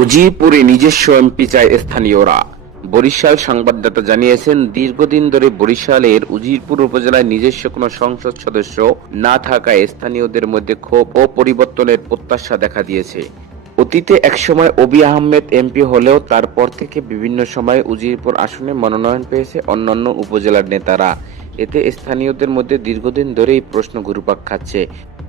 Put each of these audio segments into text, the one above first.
উজিরপুরে নিজস্ব এমপি চায় স্থানীয়রা। বরিশাল সংবাদদাতা জানিয়েছেন, দীর্ঘদিন ধরে বরিশালের উজিরপুর উপজেলায় নিজস্ব কোনো সংসদ সদস্য না থাকায় স্থানীয়দের মধ্যে ক্ষোভ ও পরিবর্তনের প্রত্যাশা দেখা দিয়েছে। অতীতে একসময় অবি আহমেদ এমপি হলেও তারপর থেকে বিভিন্ন সময়ে উজিরপুর আসনে মনোনয়ন পেয়েছে অন্যান্য উপজেলার নেতারা। এতে স্থানীয়দের মধ্যে দীর্ঘদিন ধরেই প্রশ্ন ঘুরপাক খাচ্ছে,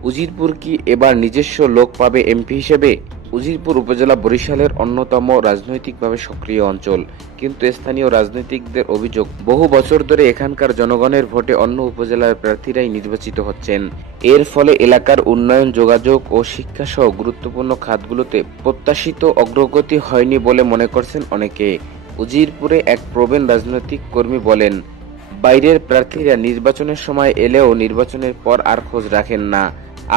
উজিরপুর কি এবার নিজস্ব লোক পাবে এমপি হিসেবে? উজিরপুর উপজেলা বরিশালের অন্যতম রাজনৈতিকভাবে সক্রিয় অঞ্চল, কিন্তু স্থানীয় রাজনীতিকদের অভিযোগ, বহু বছর ধরে এখানকার জনগণের ভোটে অন্য উপজেলার প্রার্থীরাই নির্বাচিত হচ্ছেন। এর ফলে এলাকার উন্নয়ন, যোগাযোগ ও শিক্ষা সহ গুরুত্বপূর্ণ খাতগুলোতে প্রত্যাশিত অগ্রগতি হয়নি বলে মনে করছেন অনেকে। উজিরপুরে এক প্রবীণ রাজনৈতিক কর্মী বলেন, বাইরের প্রার্থীরা নির্বাচনের সময় এলেও নির্বাচনের পর আর খোঁজ রাখেন না।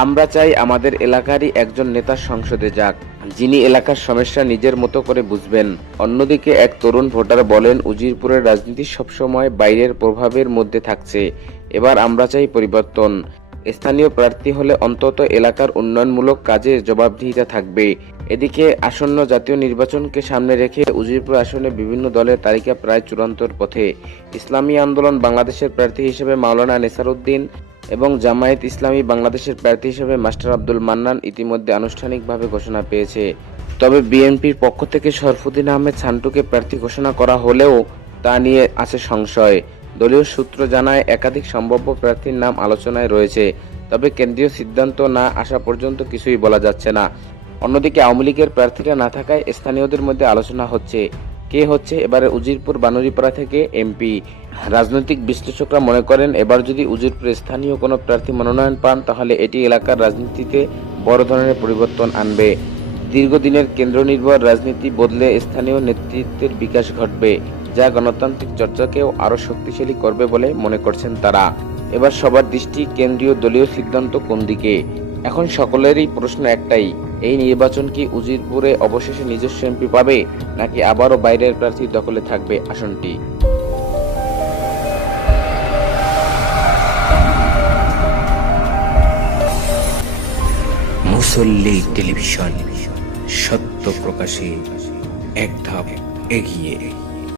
আমরা চাই আমাদের এলাকারই একজন নেতা সংসদে যাক, যিনি এলাকার সমস্যা নিজের মতো করে বুঝবেন। অন্যদিকে এক তরুণ ভোটার বলেন, উজিরপুরের রাজনীতি সবসময় বাইরের প্রভাবের মধ্যে থাকছে, এবার আমরা চাই পরিবর্তন। স্থানীয় প্রার্থী হলে অন্তত এলাকার উন্নয়নমূলক কাজে জবাবদিহিতা থাকবে। এদিকে আসন্ন জাতীয় নির্বাচনকে সামনে রেখে উজিরপুর আসনে বিভিন্ন দলের তালিকা প্রায় চূড়ান্তর পথে। ইসলামী আন্দোলন বাংলাদেশের প্রার্থী হিসেবে মাওলানা নেসারউদ্দিন এবং জামায়াত ইসলামী বাংলাদেশের প্রার্থী হিসেবে মাস্টার আব্দুল মান্নান ইতিমধ্যে আনুষ্ঠানিকভাবে ঘোষণা পেয়েছে। তবে বিএনপির পক্ষ থেকে শরফুদ্দিন আহমেদ ছান্টুকে প্রার্থী ঘোষণা করা হলেও তা নিয়ে আছে সংশয়। দলীয় সূত্র জানায়, একাধিক সম্ভাব্য প্রার্থীর নাম আলোচনায় রয়েছে, তবে কেন্দ্রীয় সিদ্ধান্ত না আসা পর্যন্ত কিছুই বলা যাচ্ছে না। অন্যদিকে আওয়ামী লীগের প্রার্থীরা না থাকায় স্থানীয়দের মধ্যে আলোচনা হচ্ছে, কে হচ্ছে এবারে উজিরপুর বানুরীপাড়া থেকে এমপি। রাজনৈতিক বিশ্লেষকরা মনে করেন, এবার যদি উজিরপুরে স্থানীয় কোনো প্রার্থী মনোনয়ন পান তাহলে এটি এলাকার রাজনীতিতে বড় ধরনের পরিবর্তন আনবে। দীর্ঘদিনের কেন্দ্রনির্ভর রাজনীতি বদলে স্থানীয় নেতৃত্বের বিকাশ ঘটবে, যা গণতান্ত্রিক চর্চাকেও আরও শক্তিশালী করবে বলে মনে করছেন তারা। এবার সবার দৃষ্টি কেন্দ্রীয় দলীয় সিদ্ধান্ত কোন দিকে। এখন সকলেরই প্রশ্ন একটাই, এই নির্বাচন কি উজিরপুরে অবশেষে নিজস্ব এমপি পাবে, নাকি আবারও বাইরের প্রার্থীর দখলে থাকবে আসনটি? মুসল্লি টেলিভিশন, সত্য প্রকাশে এক ধাপ এগিয়ে।